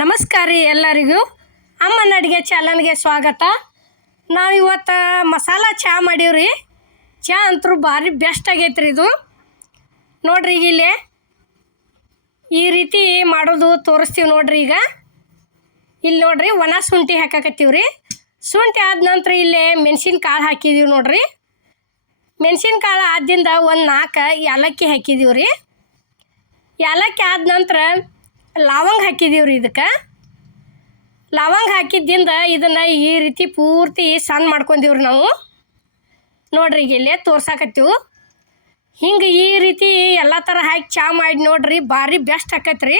ನಮಸ್ಕಾರ ರೀ ಎಲ್ಲರಿಗೂ. ಅಮ್ಮನ ಅಡುಗೆ ಚಾನಲ್ಗೆ ಸ್ವಾಗತ. ನಾವಿವತ್ತು ಮಸಾಲ ಚಹಾ ಮಾಡೀವ್ರಿ ಚಹಾ ಅಂತೂ ಭಾರಿ ಬೆಸ್ಟ್ ಆಗೈತ್ರಿ ಇದು. ನೋಡ್ರಿ ಈಗ ಇಲ್ಲಿ. ಈ ರೀತಿ ಮಾಡೋದು ತೋರಿಸ್ತೀವಿ ನೋಡ್ರಿ ಈಗ. ಇಲ್ಲಿ ನೋಡ್ರಿ ಒಣ ಶುಂಠಿ ಹಾಕಾಕತ್ತೀವಿ ರೀ. ಶುಂಠಿ ಆದ ನಂತರ ಇಲ್ಲಿ ಮೆಣಸಿನ ಕಾಳು ಹಾಕಿದೀವಿ ನೋಡ್ರಿ. ಮೆಣಸಿನ ಕಾಳು ಆದ್ದಿಂದ ಒಂದು ನಾಲ್ಕು ಏಲಕ್ಕಿ ಹಾಕಿದೀವಿ ರೀ. ಏಲಕ್ಕಿ ಆದ ನಂತರ ಲವಂಗ ಹಾಕಿದೀವಿ ರೀ ಇದಕ್ಕೆ. ಲವಂಗ ಹಾಕಿದ್ದಿಂದ ಇದನ್ನು ಈ ರೀತಿ ಪೂರ್ತಿ ಸಣ್ಣ ಮಾಡ್ಕೊಂಡೀವ್ರಿ ನಾವು. ನೋಡ್ರಿ ಈಗ ಇಲ್ಲೇ ತೋರ್ಸಾಕತ್ತೀವಿ. ಹಿಂಗೆ ಈ ರೀತಿ ಎಲ್ಲ ಥರ ಹಾಕಿ ಚಾ ಮಾಡಿ ನೋಡ್ರಿ ಭಾರಿ ಬೆಸ್ಟ್ ಆಕತ್ರಿ.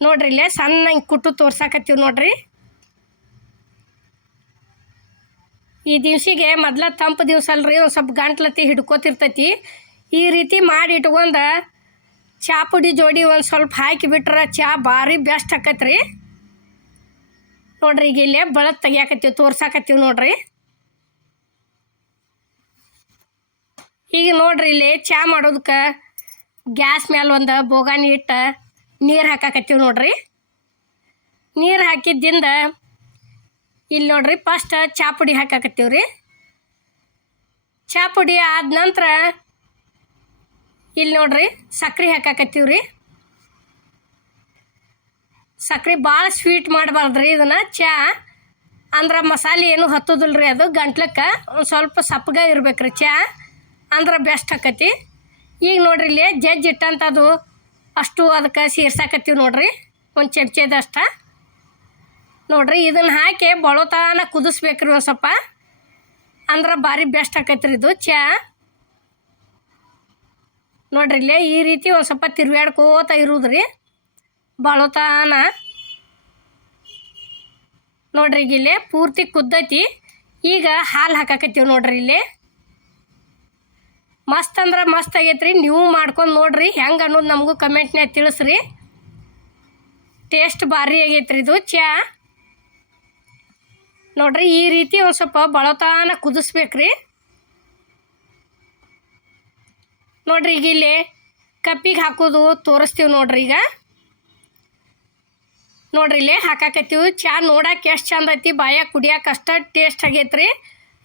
ನೋಡ್ರಿ ಇಲ್ಲೇ ಸಣ್ಣ ಹಿಂಗೆ ಕುಟ್ಟು ತೋರ್ಸಾಕತ್ತೀವಿ ನೋಡ್ರಿ. ಈ ದಿವ್ಸಿಗೆ ಮೊದ್ಲ ತಂಪು ದಿವಸ ಅಲ್ರಿ ಒಂದು ಸ್ವಲ್ಪ ಗಂಟ್ಲತ್ತಿ ಹಿಡ್ಕೋತಿರ್ತೈತಿ. ಈ ರೀತಿ ಮಾಡಿ ಇಟ್ಕೊಂಡು ಚಾ ಪುಡಿ ಜೋಡಿ ಒಂದು ಸ್ವಲ್ಪ ಹಾಕಿ ಬಿಟ್ರೆ ಚಾ ಭಾರಿ ಬೆಸ್ಟ್ ಆಕತ್ರಿ. ನೋಡ್ರಿ ಈಗ ಇಲ್ಲೇ ಬಳತ್ ತೆಗಿಯಾಕತ್ತೀವಿ, ತೋರ್ಸಾಕತ್ತೀವಿ ನೋಡ್ರಿ. ಈಗ ನೋಡ್ರಿ ಇಲ್ಲಿ ಚಾ ಮಾಡೋದಕ್ಕೆ ಗ್ಯಾಸ್ ಮೇಲೆ ಒಂದು ಬೋಗಾನಿ ಇಟ್ಟು ನೀರು ಹಾಕಾಕತ್ತೀವಿ ನೋಡ್ರಿ. ನೀರು ಹಾಕಿದ್ದಿಂದ ಇಲ್ಲಿ ನೋಡ್ರಿ ಫಸ್ಟ್ ಚಾ ಪುಡಿ ಹಾಕಾಕತ್ತೀವಿ ರೀ ಚಾ ಪುಡಿ ಆದ ನಂತರ ಇಲ್ಲಿ ನೋಡ್ರಿ, ಸಕ್ರೆ ಹಾಕಾಕತ್ತೀವಿ ರೀ ಸಕ್ರೆ ಭಾಳ ಸ್ವೀಟ್ ಮಾಡಬಾರ್ದು ರೀ ಇದನ್ನು. ಚಾ, ಅಂದ್ರೆ ಮಸಾಲೆ ಏನು ಹತ್ತೋದಿಲ್ಲ ರೀ ಅದು ಗಂಟ್ಲಕ್ಕೆ. ಒಂದು ಸ್ವಲ್ಪ ಸಪ್ಪಗ ಇರ್ಬೇಕು ರೀ ಚಾ, ಅಂದ್ರೆ ಬೆಸ್ಟ್ ಹಾಕತಿ ಈಗ ನೋಡ್ರಿ ಇಲ್ಲಿ ಜಜ್ಜಿ ಇಟ್ಟಂಥದ್ದು ಅಷ್ಟು ಅದಕ್ಕೆ ಸೇರ್ಸಾಕತ್ತೀವಿ ನೋಡ್ರಿ, ಒಂದು ಚಮಚದಷ್ಟ ನೋಡ್ರಿ, ಇದನ್ನು ಹಾಕಿ ಬಳೋತಾನ ಕುದಿಸ್ಬೇಕ್ರಿ ಒಂದು ಸ್ವಲ್ಪ. ಅಂದ್ರೆ ಭಾರಿ ಬೆಸ್ಟ್ ಆಕೈತ್ರಿ ಇದು ಚಾ. ನೋಡ್ರಿ ಇಲ್ಲೇ ಈ ರೀತಿ ಒಂದು ಸ್ವಲ್ಪ ತಿರ್ವ್ಯಾಡ್ಕೋತ ಇರುದ್ರಿ. ಬಳೋತಾನ. ನೋಡ್ರಿ ಈಗ ಇಲ್ಲೇ ಪೂರ್ತಿ ಕುದ್ದೈತಿ. ಈಗ ಹಾಲು ಹಾಕಾಕತ್ತೀವಿ ನೋಡ್ರಿ ಇಲ್ಲಿ. ಮಸ್ತ್ ಅಂದ್ರೆ ಮಸ್ತ್ ಆಗೈತ್ರಿ. ನೀವು ಮಾಡ್ಕೊಂಡು ನೋಡ್ರಿ. ಹೆಂಗೆ ಅನ್ನೋದು ನಮಗೂ ಕಮೆಂಟ್ನ್ಯಾಗ ತಿಳಿಸ್ರಿ. ಟೇಸ್ಟ್ ಭಾರಿ ಆಗೈತ್ರಿ ಇದು. ಚಾ. ನೋಡ್ರಿ ಈ ರೀತಿ ಒಂದು ಸ್ವಲ್ಪ ಬಳತಾನ ಕುದಿಸ್ಬೇಕ್ರಿ. ನೋಡ್ರಿ ಈಗ ಇಲ್ಲಿ ಕಪ್ಪಿಗೆ ಹಾಕೋದು ತೋರಿಸ್ತೀವಿ ನೋಡ್ರಿ ಈಗ. ನೋಡ್ರಿ ಇಲ್ಲಿ ಹಾಕಾಕತ್ತೀವಿ. ಚಾ ನೋಡಕ್ಕೆ ಎಷ್ಟು ಚಂದ ಐತಿ, ಬಾಯಾಗ ಕುಡಿಯಕ್ಕೆ ಅಷ್ಟ ಟೇಸ್ಟ್ ಆಗೈತ್ರಿ.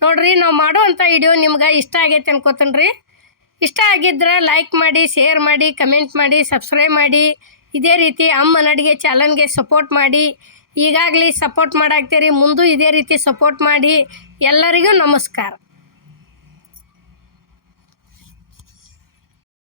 ನೋಡ್ರಿ ನಾವು ಮಾಡುವಂಥ ವಿಡಿಯೋ ನಿಮ್ಗೆ ಇಷ್ಟ ಆಗೈತೆ ಅನ್ಕೋತೀನಿ ರೀ ಇಷ್ಟ ಆಗಿದ್ರೆ ಲೈಕ್ ಮಾಡಿ, ಶೇರ್ ಮಾಡಿ, ಕಮೆಂಟ್ ಮಾಡಿ, ಸಬ್ಸ್ಕ್ರೈಬ್ ಮಾಡಿ. ಇದೇ ರೀತಿ ಅಮ್ಮನ ಅಡುಗೆ ಚಾನಲ್ಗೆ ಸಪೋರ್ಟ್ ಮಾಡಿ. ಈಗಾಗಲೇ ಸಪೋರ್ಟ್ ಮಾಡಾಕ್ತೀರಿ, ಮುಂದೂ ಇದೇ ರೀತಿ ಸಪೋರ್ಟ್ ಮಾಡಿ. ಎಲ್ಲರಿಗೂ ನಮಸ್ಕಾರ.